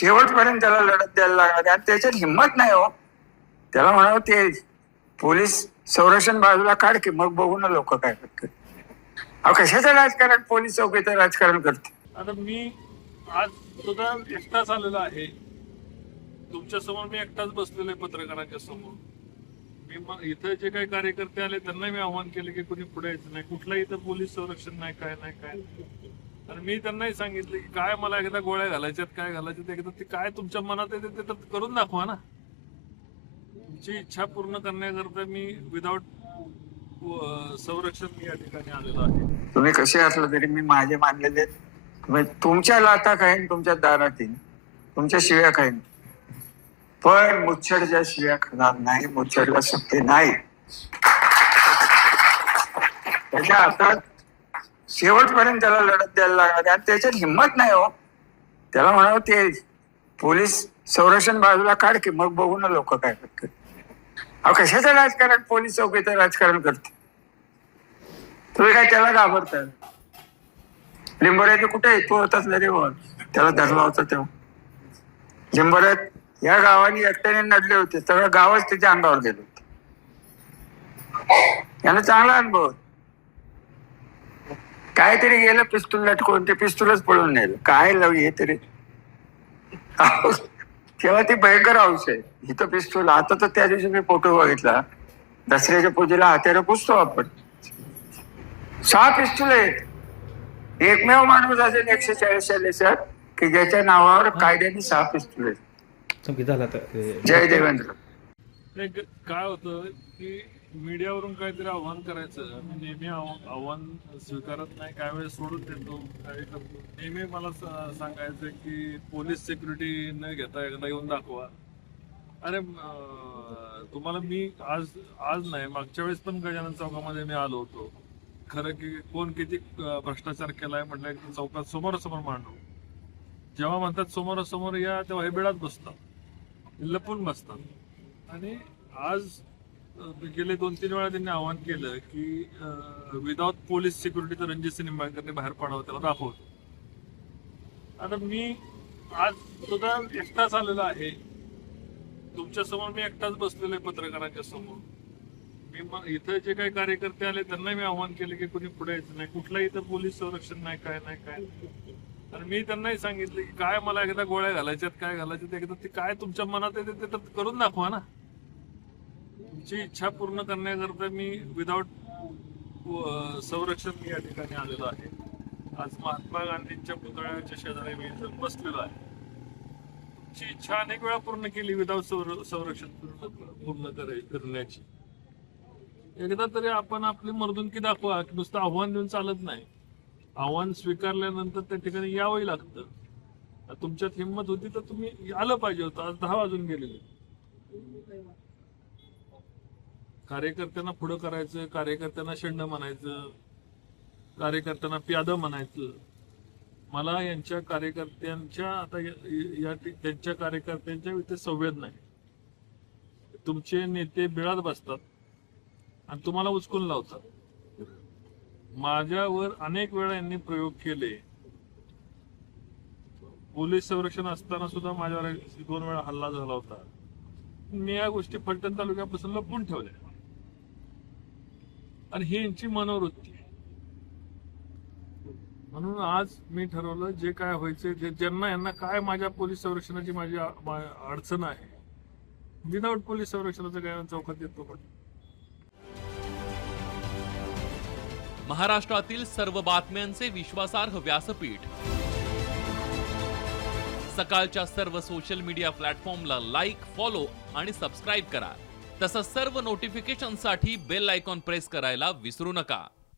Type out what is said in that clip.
शेवटपर्यंत त्याला लढत द्यायला लागणार आणि त्याच्यात हिंमत नाही हो. त्याला म्हणावं ते पोलीस संरक्षण बाजूला काढ की मग बघू ना लोक काय करतात. अहो कशाचं राजकारण पोलीस चौकीचं राजकारण करते. आता मी आज सुद्धा एकटाच आलेला आहे तुमच्या समोर. मी एकटाच बसलेलो आहे पत्रकारांच्या समोर. मी इथं जे काही कार्यकर्ते आले त्यांना मी आव्हान केले की कोणी पुढे यायचं नाही, कुठलाही इथं पोलीस संरक्षण नाही, काय नाही काय. आणि मी त्यांनाही सांगितलं की काय मला एकदा गोळ्या घालायच्यात, काय घालायच्यात, एकदा ते काय तुमच्या मनात येते ते तर करून दाखवा ना. तुमची इच्छा पूर्ण करण्याकरता मी विदाउट संरक्षण मी या ठिकाणी आलेलो आहे. तुम्ही कसे असलं तरी मी माझे मानलेले तुमच्या लाथा खाईन, तुमच्या दारात येईन, तुमच्या शिव्या खाईन, पण मुच्छडच्या शिव्या खाणार नाही, मुच्छडला शक्य नाही. त्याच्या हातात शेवटपर्यंत त्याला लढत द्यायला लागणार आणि त्याच्यात हिंमत नाही हो. त्याला म्हणावं ते पोलीस संरक्षण बाजूला काढ की मग बघू ना लोक काय करतात. अहो कशाचं राजकारण पोलीस चौकीचं राजकारण करते. तुम्ही काय त्याला घाबरता. लिंबोऱ्याचे कुठे तू होताच रे बोल, त्याला धरला होता तेव्हा. लिंबोऱ्यात या गावाने एकट्याने नडले होते, सगळं गावच त्याच्या अंगावर गेलं होतं. याला चांगला अनुभव. काहीतरी गेलं पिस्तूल लटकून, ते पिस्तूलच पळून नेलं. काय लव हे तरी तेव्हा ती भयंकर हौस आहे. इथं पिस्तूल. आता तर त्या दिवशी मी फोटो बघितला, दसऱ्याच्या पूजेला हात्याला पुसतो आपण. 6 पिस्तूल आहेत. एकमेव माणूस असेल 140 साली की ज्याच्या नावावर कायद्याने 6 पिस्तूल आहेत. जय देवेंद्र. काय होतं की मीडियावरून काहीतरी आव्हान करायचं, मी नेहमी आव्हान स्वीकारत नाही, काय वेळेस सोडून देतो, काय करतो. नेहमी मला सांगायचं की पोलीस सिक्युरिटी न घेता एकदा येऊन दाखवा. अरे तुम्हाला मी आज नाही, मागच्या वेळेस पण गजानन चौकामध्ये मी आलो होतो. खरं की कोण किती भ्रष्टाचार केलाय म्हटलं एकदम चौकात समोरासमोर मांडू. जेव्हा म्हणतात समोरासमोर या तेव्हा हे बेडात बसतात, लपून बसतात. आणि आज गेले 2-3 वेळा त्यांनी आवाहन केलं की विदाउट पोलीस सिक्युरिटी तर रणजित सिंह निंबाळकरने बाहेर पडावं, त्याला दाखवतो. आता मी आज सुद्धा एकटाच आलेला आहे तुमच्या समोर. मी एकटाच बसलेलो आहे पत्रकारांच्या समोर. मी इथं जे काही कार्यकर्ते आले त्यांना मी आव्हान केले की कोणी पुढे यायचं नाही, कुठलाही इथं पोलीस संरक्षण नाही, काय नाही काय. आणि मी त्यांनाही सांगितलं की काय मला एकदा गोळ्या घालायच्यात, काय घालायच्यात, एकदा ते काय तुमच्या मनात येते ते तर करून दाखवा ना. तुमची इच्छा पूर्ण करण्याकरता मी विदाउट संरक्षण मी या ठिकाणी आलेलो आहे. आज महात्मा गांधींच्या पुतळ्याच्या शेजारी मी इथं बसलेलो आहे. तुमची इच्छा अनेक वेळा पूर्ण केली विदाउट संरक्षण पूर्ण करण्याची. एकदा तरी आपण आपली मर्दुनकी दाखवा. नुसतं आव्हान देऊन चालत नाही. आव्हान स्वीकारल्यानंतर त्या ठिकाणी यावंही लागतं. तुमच्यात हिंमत होती तर तुम्ही आलं पाहिजे होतं. आज 10 वाजून गेलेले. कार्यकर्त्यांना पुढं करायचं, कार्यकर्त्यांना शेंड म्हणायचं, कार्यकर्त्यांना प्यादं म्हणायचं. मला यांच्या कार्यकर्त्यांच्या आता त्यांच्या कार्यकर्त्यांच्या इथे संवेद नाही. तुमचे नेते बिळात बसतात आणि तुम्हाला उचकून लावतात. माझ्यावर अनेक वेळा यांनी प्रयोग केले. पोलीस संरक्षण असताना सुद्धा माझ्यावर 2 वेळा हल्ला झाला होता. मी या गोष्टी फलटण तालुक्यापासून लपवून ठेवल्या. आणि ही यांची मनोवृत्ती. म्हणून आज मी ठरवलं जे काय व्हायचं, ज्यांना यांना काय माझ्या पोलीस संरक्षणाची माझी अडचण आहे, विदाउट पोलीस संरक्षणाचं काय चौकात येतो. पण महाराष्ट्रातील सर्व बातम्यांचे विश्वासार्ह व्यासपीठ. सकाळच्या सर्व सोशल मीडिया प्लॅटफॉर्मला लाईक, फॉलो आणि सबस्क्राईब करा. तसंच सर्व नोटिफिकेशनसाठी बेल आयकॉन प्रेस करायला विसरू नका.